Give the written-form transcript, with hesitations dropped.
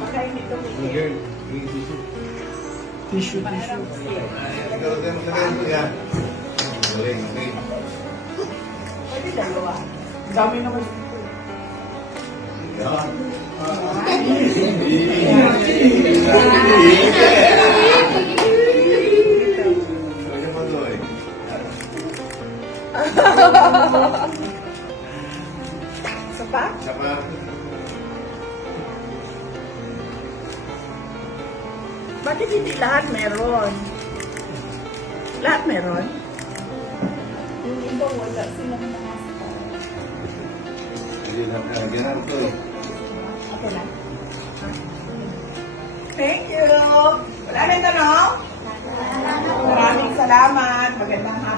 Makainit ko Tissue. Pwede dalawa. Dami naman. Isa pa? Bakit hindi lahat meron? Lahat meron? Yung iba wala silang master. Ako lang. Thank you! Wala na tanong? Maraming salamat. Magandang hapon.